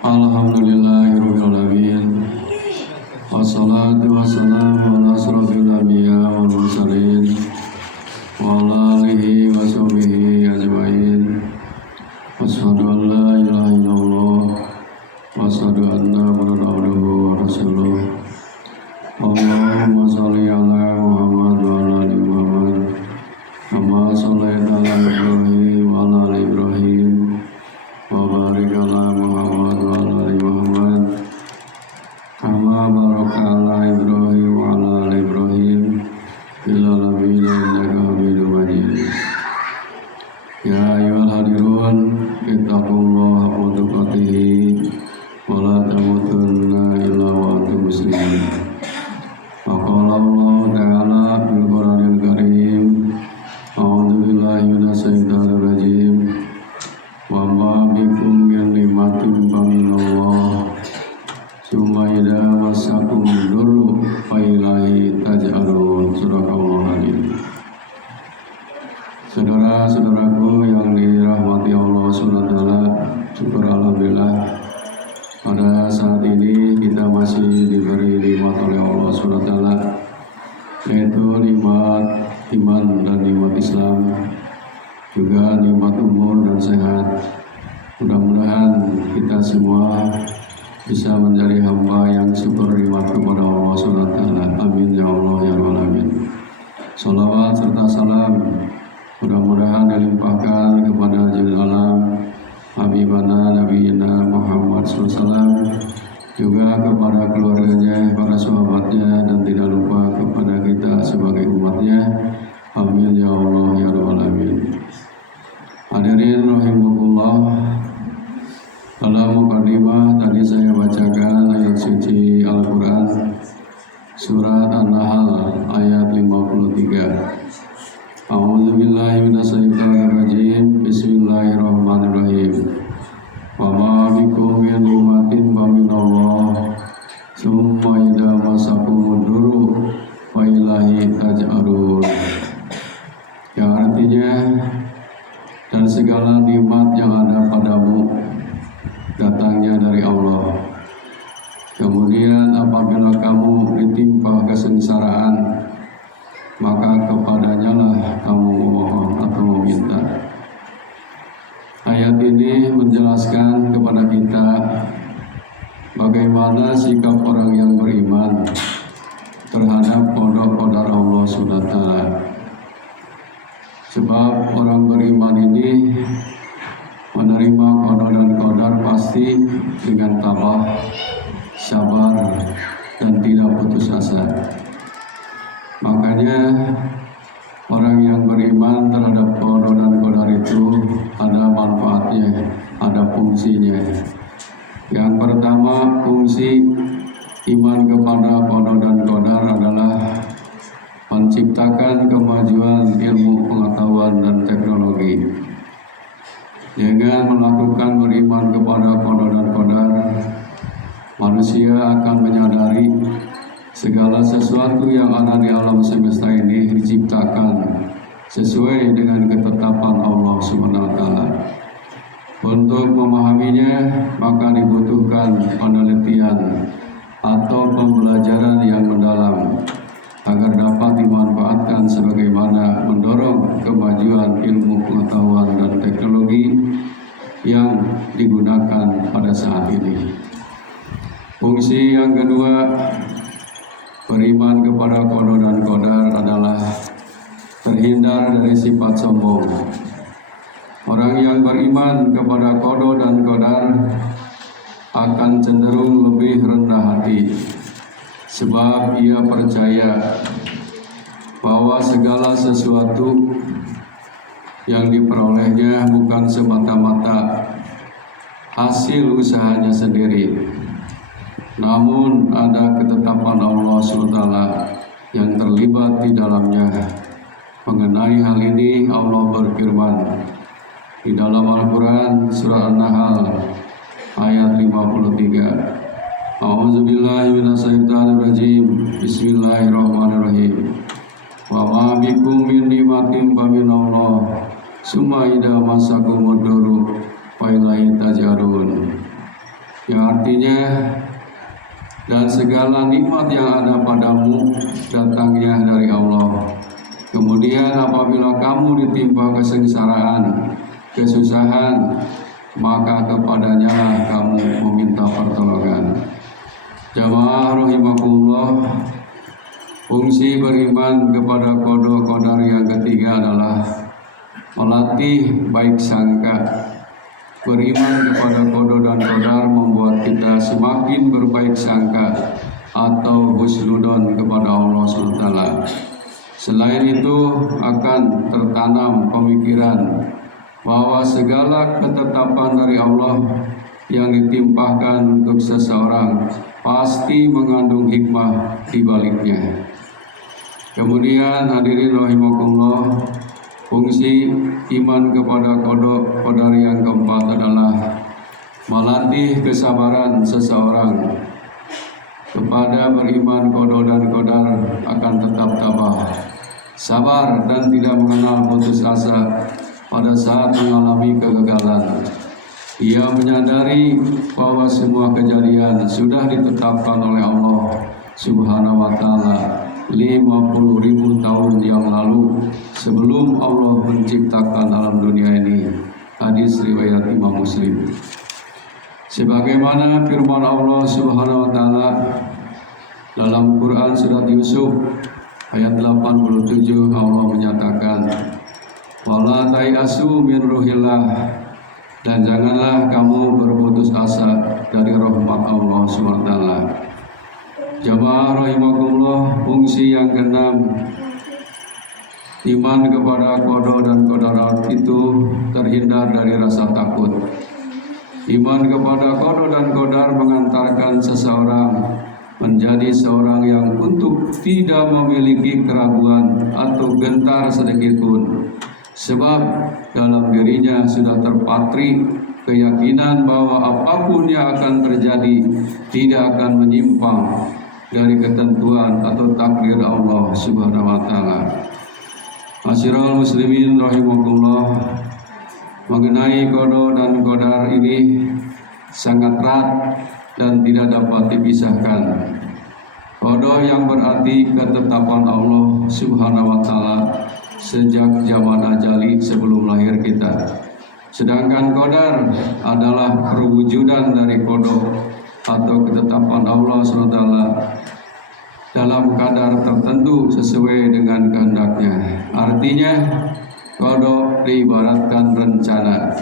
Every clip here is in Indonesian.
Alhamdulillahirrahmanirrahim. Wassalatu wassalamu ala asrofil anbiya wal mursalin wa ala alihi wa sahbihi ajma'in. Asyhadu an la ilaha illallah wa asyhadu anna Muhammadan abduhu wa rasuluh. Allahumma shalli ala Muhammad wa ala ali Muhammad kama shallaita ala Ibrahim wa ala ali Ibrahim wa barik ala Muhammad wa ala ali Muhammad kama baraka ala Ibrahim wa ala ali Ibrahim fil alamin innaka Hamidum Majid. Ya ayyuhal hadirun ittaqullaha haqqa tuqatih wa la tamutunna illa wa antum muslimun. Qala Allah Ta'ala fil Qur'anil Karim, a'udzu billahi minasy syaithanir rajim. Wa ma bikum min ni'matin faminallah summa idza massakum durru fa ilaihi taj'arun. Sadaqallahul adzim. Saudara-saudaraku yang dirahmati Allah Subhanahu wa taala, syukur alhamdulillah pada saat ini kita masih diberi nikmat oleh Allah Subhanahu wa taala, yaitu nikmat iman dan nikmat Islam, juga nikmat umur dan sehat. Mudah-mudahan kita semua bisa menjadi hamba yang syukur nikmat kepada Allah Subhanahu wa taala. Amin ya Allah ya rabbal alamin. Salawat serta salam mudah-mudahan dilimpahkan kepada Jalil Alam Habibana Nabiyina Muhammad SAW, juga kepada keluarganya, para sahabatnya, dan tidak lupa kepada kita sebagai umatnya. Amin ya Allah ya rabbal alamin. Hadirin rahimakumullah, dalam mukadimah tadi saya bacakan ayat suci Al-Quran surat An-Nahl ayat 53. A'udzu billahi minasyaitonir rajim. Bismillahirrahmanirrahim. Wa ma bikum min ni'matin fa minallah summa idza masakumud durru fa ilaihi taj'arun. Yang artinya, dan segala nikmat yang ada padamu datangnya dari Allah. Kemudian apabila kamu ditimpa kesengsaraan, maka kepadanya lah kamu memohon atau meminta. Ayat ini menjelaskan kepada kita bagaimana sikap orang yang beriman terhadap qada Allah Subhanahu wa taala. Sebab orang beriman ini menerima qada dan qadar pasti dengan tabah, sabar, dan tidak putus asa. Makanya orang yang beriman terhadap qada dan qadar itu ada manfaatnya, ada fungsinya. Yang pertama, fungsi iman kepada qada dan qadar adalah menciptakan kemajuan ilmu pengetahuan dan teknologi. Dengan melakukan beriman kepada qada dan qadar, manusia akan menyadari segala sesuatu yang ada di alam semesta ini diciptakan sesuai dengan ketetapan Allah Subhanahu wa taala. Untuk memahaminya, maka dibutuhkan penelitian atau pembelajaran yang mendalam agar dapat dimanfaatkan sebagaimana mendorong kemajuan ilmu pengetahuan dan teknologi yang digunakan pada saat ini. Fungsi yang kedua, beriman kepada qada dan qadar adalah terhindar dari sifat sombong. Orang yang beriman kepada qada dan qadar akan cenderung lebih rendah hati, sebab ia percaya bahwa segala sesuatu yang diperolehnya bukan semata-mata hasil usahanya sendiri, namun ada ketetapan Allah SWT yang terlibat di dalamnya. Mengenai hal ini Allah berfirman di dalam Al-Quran surah An-Nahl ayat 53. A'udzubillahi minasyaitonirrajim. Bismillahirrahmanirrahim. Wa ma bikum min ni'matin faminallah summa idza masakumud durru fa ilaihi taj'arun. Yang artinya, dan segala nikmat yang ada padamu datangnya dari Allah. Kemudian apabila kamu ditimpa kesengsaraan, kesusahan, maka kepadanya kamu meminta pertolongan. Jamaah rahimakumullah, fungsi beriman kepada qada qadar yang ketiga adalah melatih baik sangka. Beriman kepada qada dan qadar membuat kita semakin berbaik sangka atau husnudon kepada Allah SWT. Selain itu akan tertanam pemikiran bahwa segala ketetapan dari Allah yang ditimpahkan untuk seseorang pasti mengandung hikmah di baliknya. Kemudian hadirin rahimakumullah, fungsi iman kepada qada qadar yang keempat adalah melatih kesabaran seseorang. Kepada beriman qada dan qadar akan tetap tabah, sabar dan tidak mengenal putus asa pada saat mengalami kegagalan. Ia menyadari bahwa semua kejadian sudah ditetapkan oleh Allah Subhanahu wa Ta'ala 50.000 tahun yang lalu sebelum Allah menciptakan alam dunia ini. Hadis riwayat Imam Muslim. Sebagaimana firman Allah Subhanahu wa Ta'ala dalam Quran surat Yusuf ayat 87, Allah menyatakan, "Wala tayasu min ruhillah," dan janganlah kamu berputus asa dari rahmat Allah SWT. Jamaah rahimakumullah, fungsi yang keenam, iman kepada qada dan qadar itu terhindar dari rasa takut. Iman kepada qada dan qadar mengantarkan seseorang menjadi seorang yang untuk tidak memiliki keraguan atau gentar sedikitpun, sebab dalam dirinya sudah terpatri keyakinan bahwa apapun yang akan terjadi tidak akan menyimpang dari ketentuan atau takdir Allah Subhanahu wa Ta'ala. Masyiral muslimin rahimakumullah, mengenai qada dan qadar ini sangat erat dan tidak dapat dipisahkan. Qada yang berarti ketetapan Allah Subhanahu wa Ta'ala sejak zaman ajali sebelum lahir kita. Sedangkan qadar adalah perwujudan dari qada atau ketetapan Allah SWT dalam kadar tertentu sesuai dengan kehendaknya. Artinya qada diibaratkan rencana,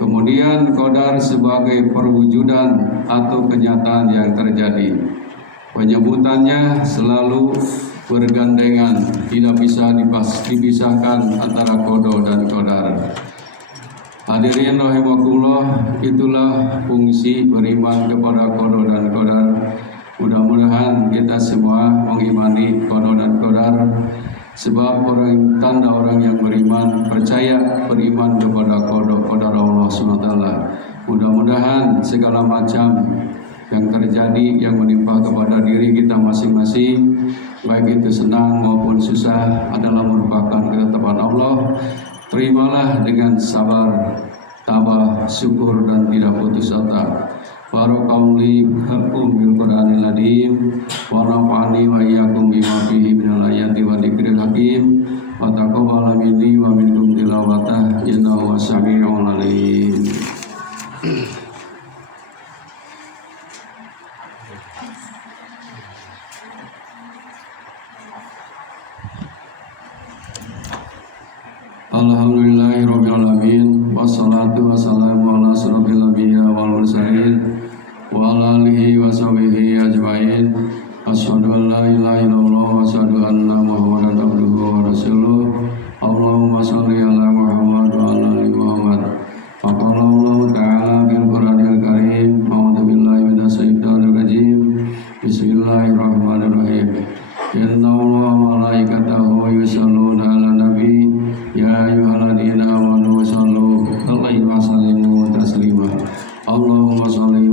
kemudian qadar sebagai perwujudan atau kenyataan yang terjadi. Penyebutannya selalu bergandengan, tidak bisa dipisahkan antara qada dan qadar. Hadirin rahimakumullah, itulah fungsi beriman kepada qada dan qadar. Mudah-mudahan kita semua mengimani qada dan qadar, sebab tanda orang yang beriman, percaya, beriman kepada qada qadar Allah SWT. Mudah-mudahan segala macam yang terjadi, yang menimpa kepada diri kita masing-masing, baik itu senang maupun susah, adalah merupakan ketetapan Allah. Terimalah dengan sabar, tabah, syukur dan tidak putus asa. Barakallahu lakum bil Qur'anil azim wa nafa'ani wa iyyakum bima fihi minal ayati wa dzikril hakim wa taqabbal minni wa minkum tilawatah innahu was-sami'ul alim. Allahumma sholli